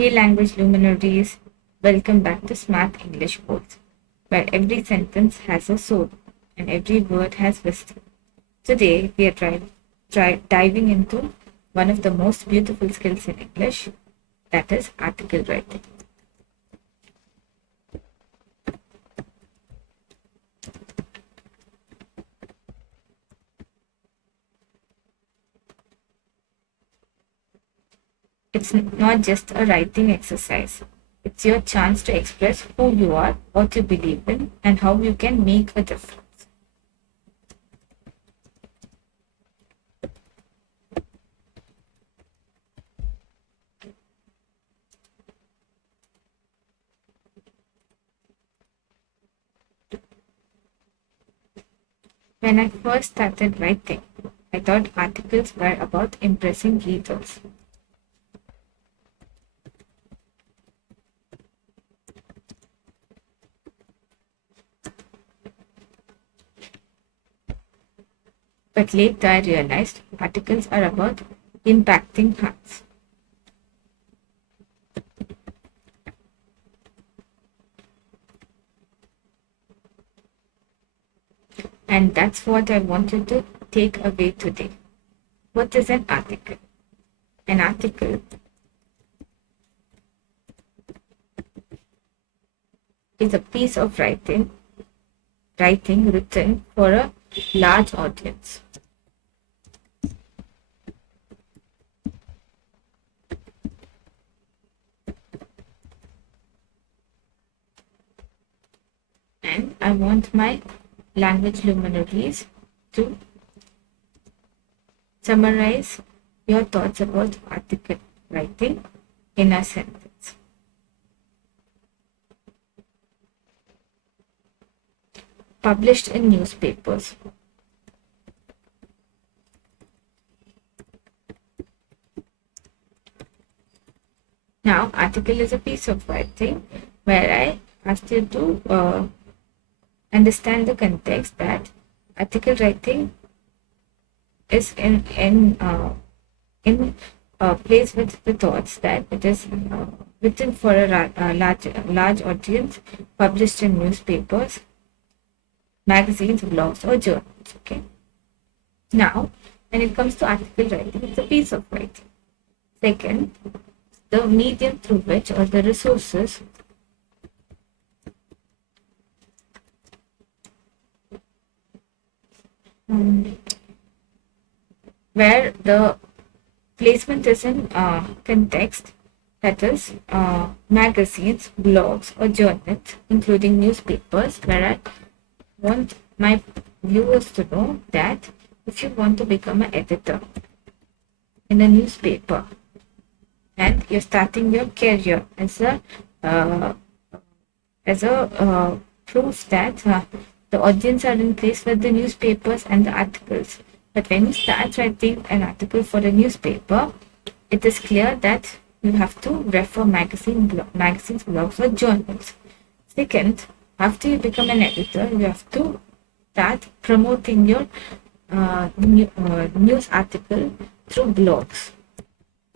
Hey language luminaries, welcome back to Smart English Quotes, where every sentence has a soul and every word has wisdom. Today we are diving into one of the most beautiful skills in English, that is article writing. It's not just a writing exercise. It's your chance to express who you are, what you believe in, and how you can make a difference. When I first started writing, I thought articles were about impressing readers. But later I realized articles are about impacting hearts. And that's what I wanted to take away today. What is an article? An article is a piece of writing written for a large audience. And I want my language luminaries to summarize your thoughts about article writing in a sentence. Published in newspapers. Now, article is a piece of writing where I asked you to understand the context that article writing is in place with the thoughts that it is written for a large audience, published in newspapers, magazines, blogs, or journals. Okay. Now, when it comes to article writing, it's a piece of writing. Second, the medium through which or the resources where the placement is in context, that is magazines, blogs, or journals, including newspapers, where I want my viewers to know that if you want to become an editor in a newspaper and you're starting your career uh, as a proof that the audience are in place with the newspapers and the articles. But when you start writing an article for a newspaper, it is clear that you have to refer magazines, blogs, or journals. Second, after you become an editor, you have to start promoting your news article through blogs.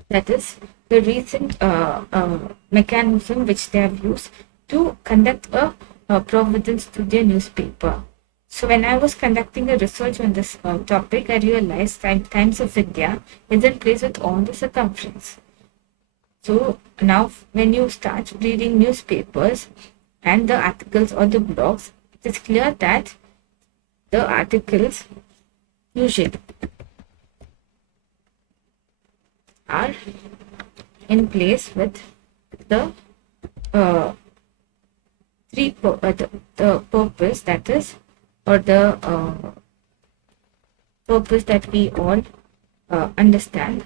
That is the recent mechanism which they have used to conduct a providence to their newspaper. So when I was conducting a research on this topic, I realized Times of India is in place with all the circumference. So now when you start reading newspapers and the articles or the blogs, it is clear that the articles usually are in place with the the purpose, that is, or the purpose that we all understand.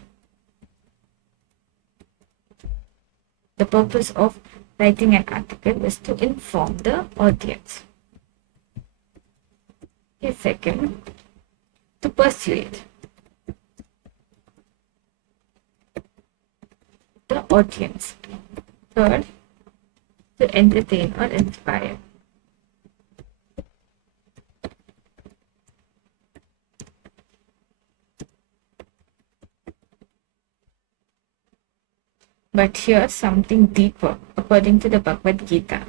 The purpose of writing an article is to inform the audience. Okay, second, to persuade the audience. Third, to entertain or inspire. But here's something deeper. According to the Bhagavad Gita,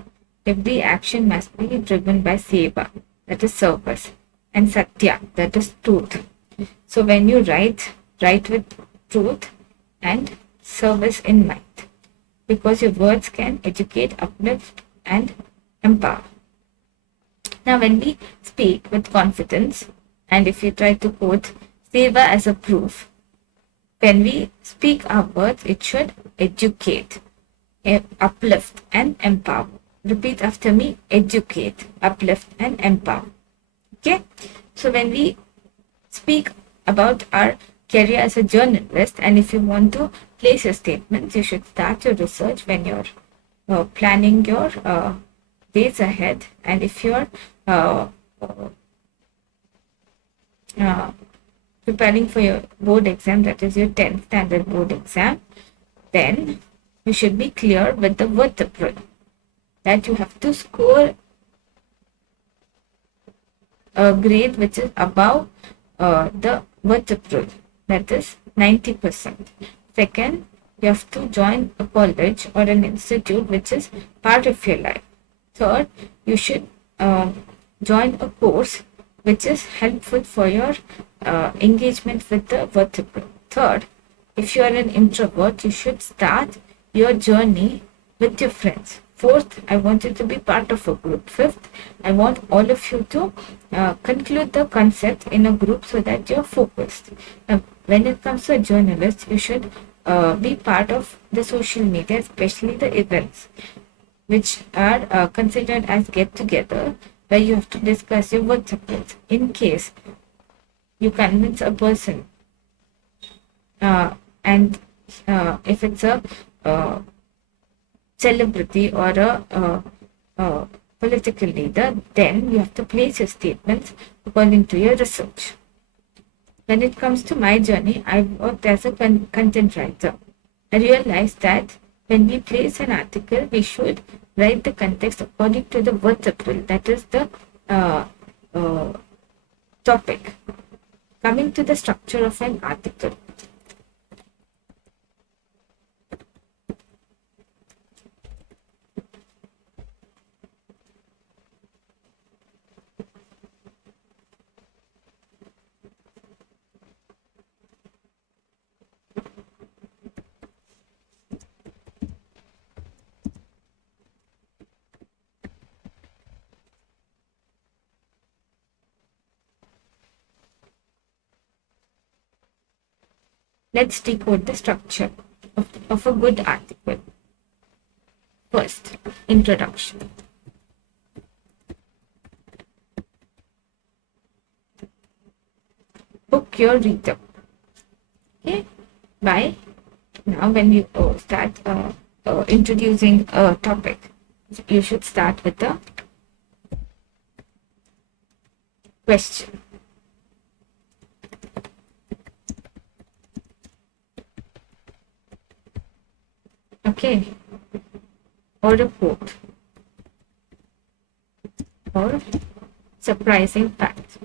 every action must be driven by seva, that is service, and satya, that is truth. So when you write with truth and service in mind, because your words can educate, uplift, and empower. Now, when we speak with confidence, and if you try to quote seva as a proof, when we speak our words, it should educate, uplift, and empower. Repeat after me: educate, uplift, and empower. Okay? So, when we speak about our career as a journalist, and if you want to place your statements, you should start your research when you're planning your days ahead, and if you're preparing for your board exam, that is your 10th standard board exam, then you should be clear with the vertebral that you have to score a grade which is above the vertebral, that is 90%. Second, you have to join a college or an institute which is part of your life. Third, you should join a course which is helpful for your engagement with the vertebral. Third, if you are an introvert, you should start your journey with your friends. Fourth, I want you to be part of a group. Fifth, I want all of you to conclude the concept in a group so that you're focused. Now, when it comes to a journalist, you should be part of the social media, especially the events, which are considered as get-together, where you have to discuss your vertebrates. In case you convince a person, and if it's a celebrity or a political leader, then you have to place your statements according to your research. When it comes to my journey, I worked as a content writer. I realized that when we place an article, we should write the context according to the vertebral, that is the topic. Coming to the structure of an article. Let's decode the structure of a good article. First, introduction. Hook your reader. Okay, by now when you start introducing a topic, you should start with the question. Okay, or a quote, or surprising fact.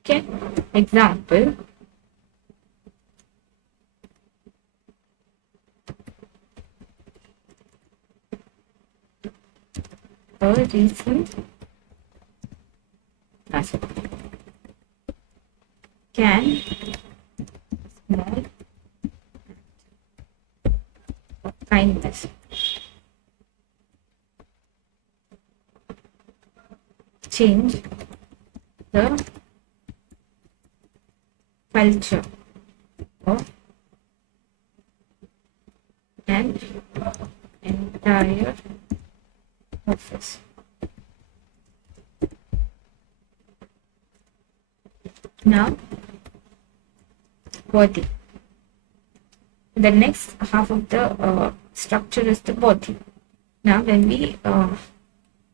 Okay, example. A recent can small of kindness change the culture of an entire office. Now, body. The next half of the structure is the body. Now, when we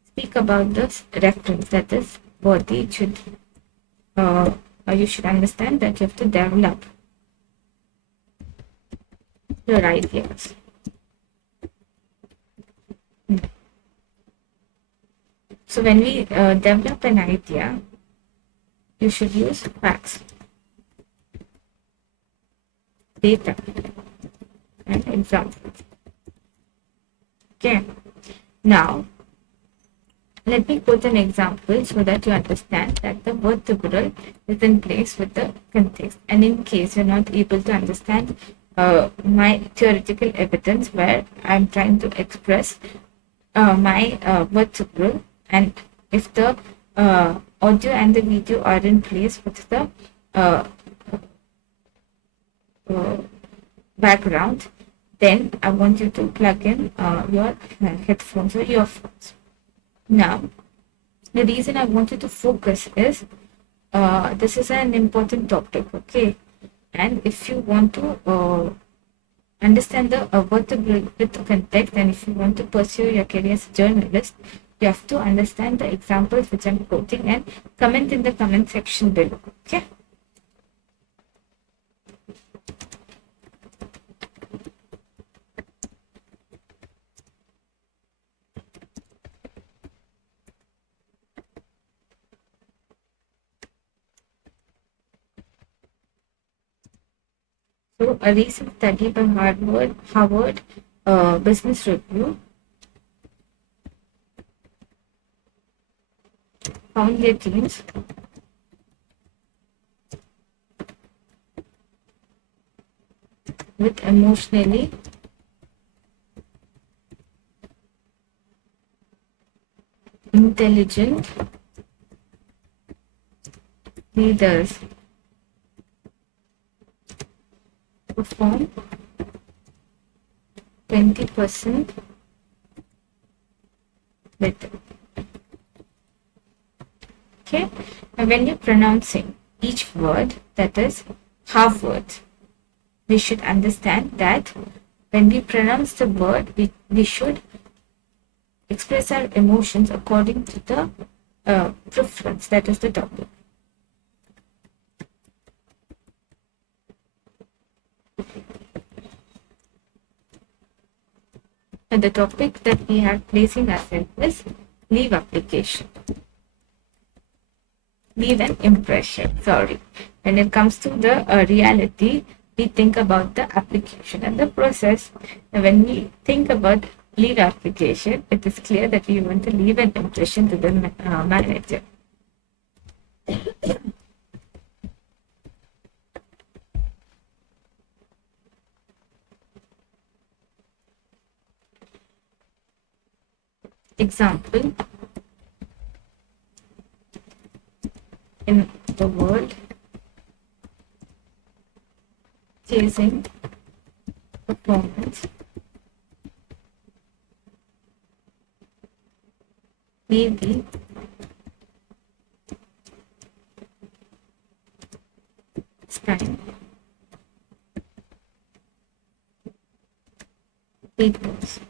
speak about the reference, that is body, it should you should understand that you have to develop your ideas. So when we develop an idea, you should use facts. data and examples. Okay. Now, let me quote an example so that you understand that the vertebral is in place with the context. And in case you're not able to understand my theoretical evidence where I'm trying to express my vertebral, and if the audio and the video are in place with the uh, uh, background, then I want you to plug in your headphones or earphones. Now, the reason I want you to focus is this is an important topic, okay? And if you want to understand the vertebral with context, and if you want to pursue your career as a journalist, you have to understand the examples which I'm quoting and comment in the comment section below, okay? So, a recent study by Harvard Business Review found their teams with emotionally intelligent leaders perform 20% better. Okay, and when you're pronouncing each word, that is half words, we should understand that when we pronounce the word, we should express our emotions according to the preference, that is the topic. And the topic that we are placing ourselves is leave application. Leave an impression, sorry. When it comes to the reality, we think about the application and the process. And when we think about leave application, it is clear that we want to leave an impression to the manager. Example, in the world chasing performance, maybe it's time people's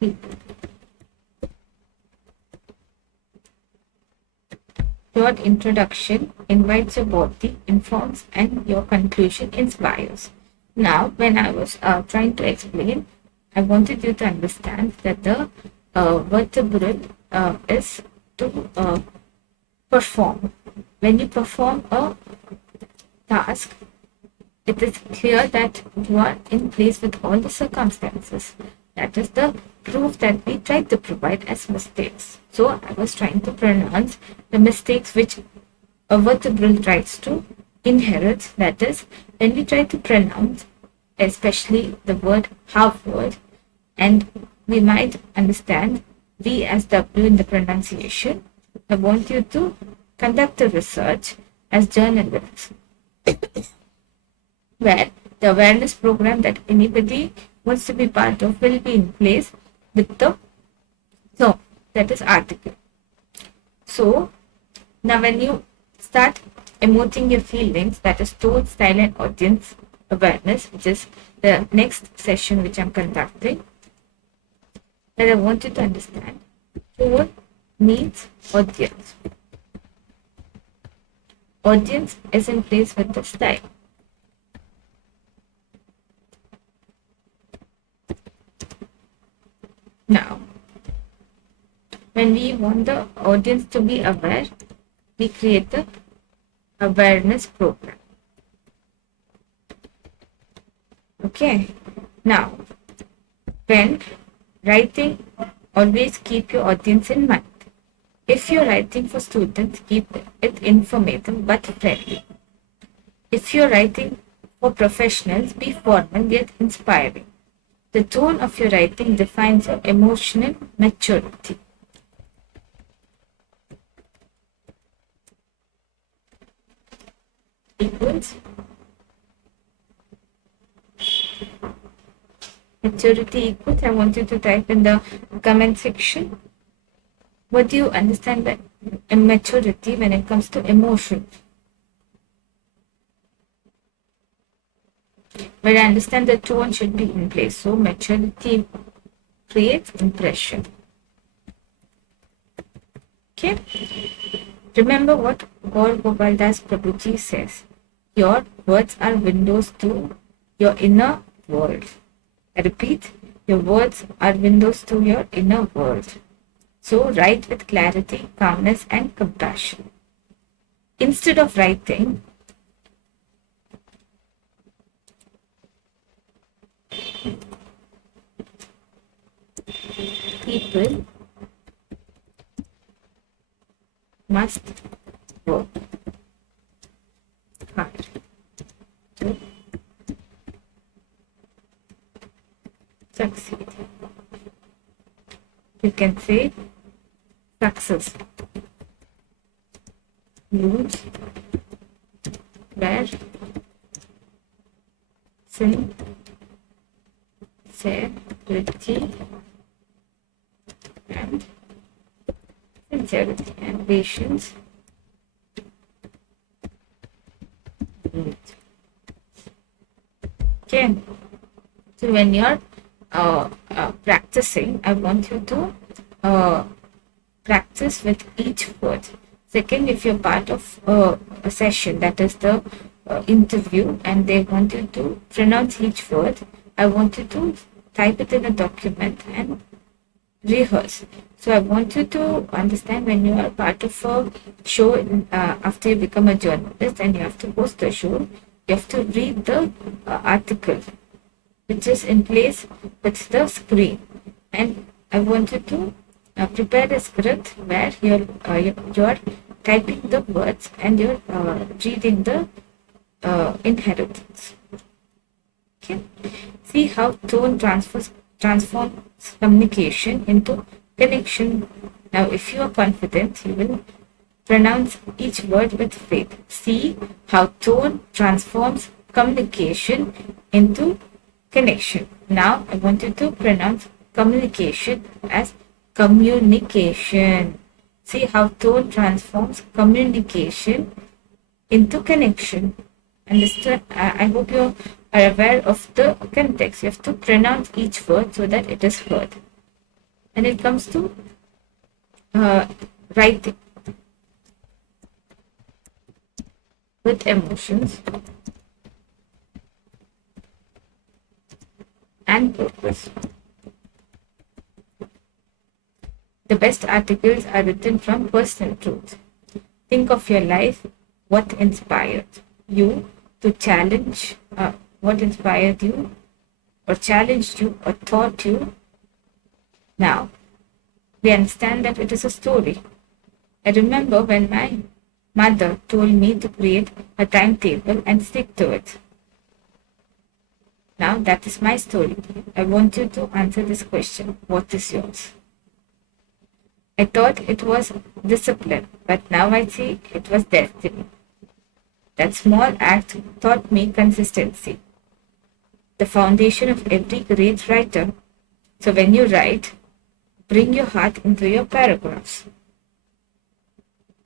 people. Your introduction invites your body, informs, and your conclusion inspires. Now, when I was trying to explain, I wanted you to understand that the vertebral is to perform. When you perform a task, it is clear that you are in place with all the circumstances. That is the proof that we tried to provide as mistakes. So I was trying to pronounce the mistakes which a vertebral tries to inherit. That is, when we try to pronounce, especially the word half word, and we might understand V as W in the pronunciation. I want you to conduct a research as journalists where the awareness program that anybody wants to be part of will be in place with the so that is article. So now when you start emoting your feelings, that is tone, style and audience awareness, which is the next session which I'm conducting, that I want you to understand. Tone means audience. Audience is in place with the style. Now, when we want the audience to be aware, we create the awareness program. Okay. Now, when writing, always keep your audience in mind. If you're writing for students, keep it informative but friendly. If you're writing for professionals, be formal yet inspiring. The tone of your writing defines your emotional maturity. Equals maturity equals. I want you to type in the comment section. What do you understand by immaturity when it comes to emotion? But I understand the tone should be in place. So maturity creates impression. Okay. Remember what Gaur Gopal Das Prabhuji says. Your words are windows to your inner world. I repeat, your words are windows to your inner world. So write with clarity, calmness, and compassion. Instead of writing, people must work hard to succeed. You can say success. Use where sincerity and sincerity and patience. Okay. So when you're practicing, I want you to practice with each word. Second, if you're part of a session, that is the interview, and they want you to pronounce each word, I want you to type it in a document and rehearse. So I want you to understand when you are part of a show, after you become a journalist and you have to host the show, you have to read the article which is in place with the screen. And I want you to prepare a script where you're typing the words and you're reading the inheritance. Okay. See how tone transforms communication into connection. Now, if you are confident, you will pronounce each word with faith. See how tone transforms communication into connection. Now, I want you to pronounce communication as communication. See how tone transforms communication into connection. Understand? I hope you are aware of the context. You have to pronounce each word so that it is heard. And it comes to writing with emotions and purpose. The best articles are written from personal truth. Think of your life, what inspired you to challenge, what inspired you or challenged you or taught you. Now, we understand that it is a story. I remember when my mother told me to create a timetable and stick to it. Now, that is my story. I want you to answer this question. What is yours? I thought it was discipline, but now I see it was destiny. That small act taught me consistency, the foundation of every great writer. So when you write, bring your heart into your paragraphs.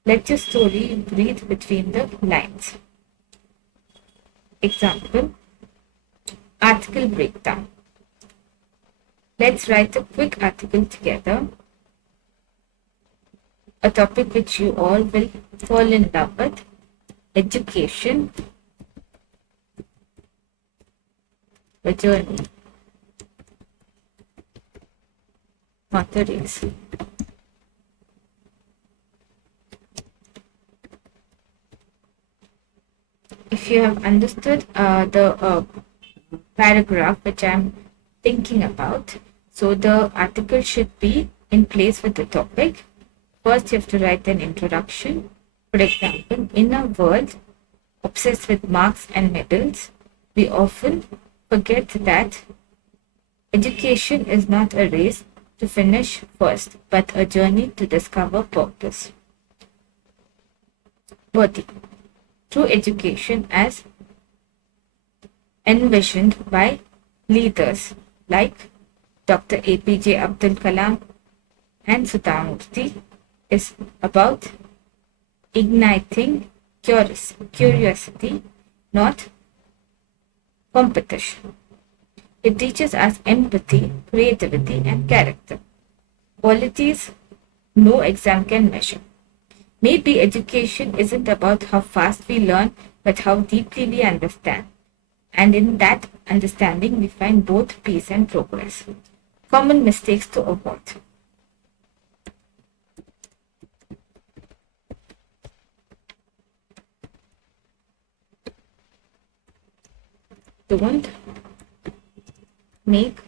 Let your story breathe between the lines. Example, article breakdown. Let's write a quick article together. A topic which you all will fall in love with. Education, the journey, not the race. if you have understood the paragraph which I'm thinking about, so the article should be in place with the topic. First, you have to write an introduction. For example, in a world obsessed with marks and medals, we often forget that education is not a race to finish first, but a journey to discover purpose. Worthy. True education as envisioned by leaders like Dr. APJ Abdul Kalam and Sudhamurthy is about igniting curiosity, not competition. It teaches us empathy, creativity, and character. Qualities no exam can measure. Maybe education isn't about how fast we learn, but how deeply we understand. And in that understanding, we find both peace and progress. Common mistakes to avoid. Don't make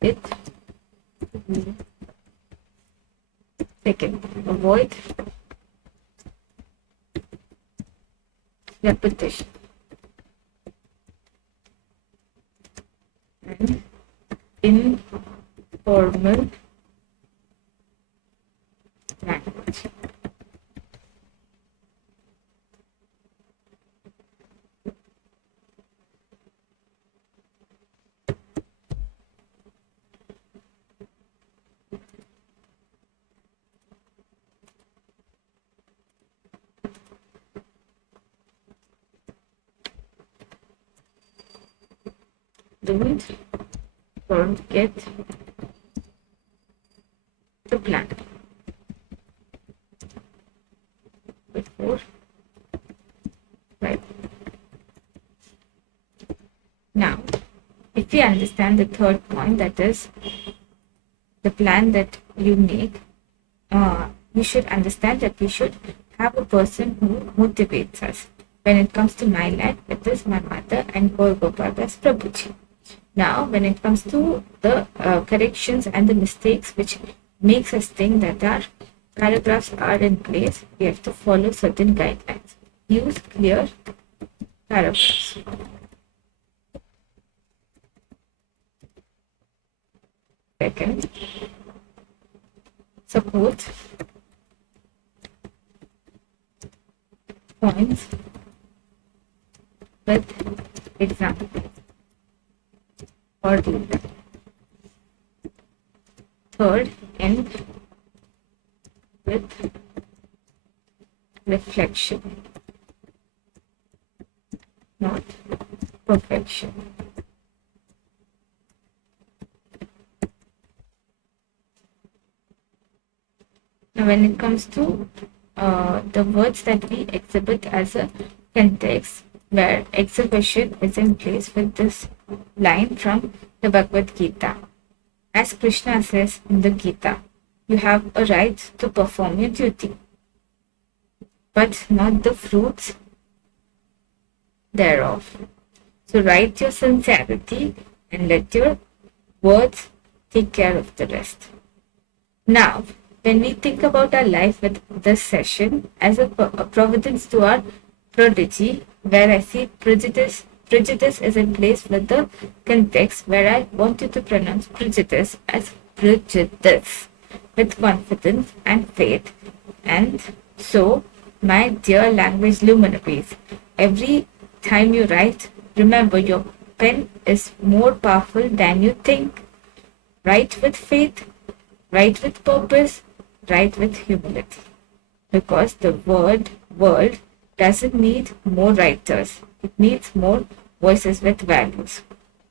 it. Second, avoid repetition and informal language. Don't forget to plan before right. Now, if you understand the third point, that is the plan that you make, you should understand that we should have a person who motivates us. When it comes to my life, it is my mother and Gaur Gopal as Prabhuji. Now, when it comes to the corrections and the mistakes which makes us think that our paragraphs are in place, we have to follow certain guidelines. Use clear paragraphs. Second, support points with examples or data. Third, end with reflection, not perfection. Now, when it comes to the words that we exhibit as a context, where exhibition is in place with this line from the Bhagavad Gita. As Krishna says in the Gita, you have a right to perform your duty, but not the fruits thereof. So write your sincerity and let your words take care of the rest. Now, when we think about our life with this session as a providence to our prodigy, where I see prejudice is in place with the context, where I want you to pronounce prejudice as prejudice with confidence and faith. And so, my dear language luminaries, every time you write, remember your pen is more powerful than you think. Write with faith, write with purpose, write with humility. Because the world doesn't need more writers. It needs more voices with values.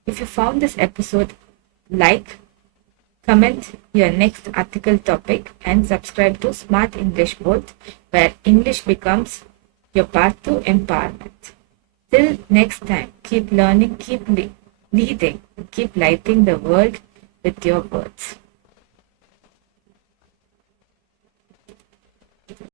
If you found this episode, like, comment your next article topic and subscribe to Smart English Bolt, where English becomes your path to empowerment. Till next time, keep learning, keep leading, and keep lighting the world with your words.